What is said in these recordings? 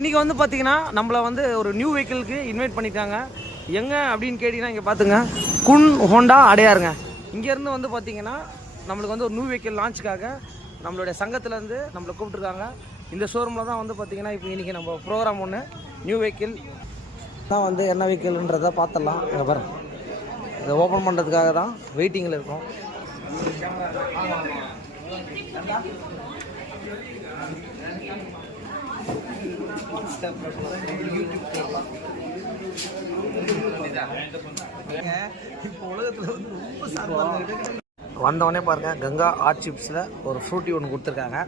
இன்றைக்கி வந்து பார்த்தீங்கன்னா நம்மளை வந்து ஒரு நியூ வெஹிக்கிளுக்கு இன்வைட் பண்ணியிருக்காங்க. எங்கே அப்படின்னு கேட்டிங்கன்னா இங்கே பார்த்துங்க, குன் ஹோண்டா அடையாருங்க. இங்கேருந்து வந்து பார்த்தீங்கன்னா நம்மளுக்கு வந்து ஒரு நியூ வெஹிக்கிள் லான்ச்சுக்காக நம்மளுடைய சங்கத்துலேருந்து நம்மளை கூப்பிட்ருக்காங்க. இந்த ஷோரூமில் தான் வந்து பார்த்தீங்கன்னா இப்போ இன்றைக்கி நம்ம ப்ரோக்ராம் ஒன்று நியூ வெஹிக்கிள் தான் வந்து என்ன வெஹிக்கிள்ன்றதை பார்த்துடலாம். இங்கே பாருங்க, இதை ஓப்பன் பண்ணுறதுக்காக தான் வெயிட்டிங்கில் இருக்கோம். வந்தவொடனே பாருங்க, கங்கா ஆர்ட் சிப்ஸில் ஒரு ஃப்ரூட்டி ஒன்று கொடுத்துருக்காங்க.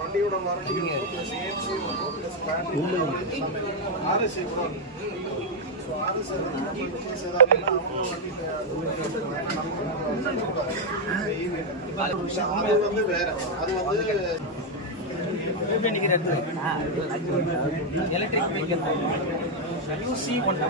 வண்டியோட எலக்ட்ரிக் வெஹிக்கிள் யூசி ஹோண்டா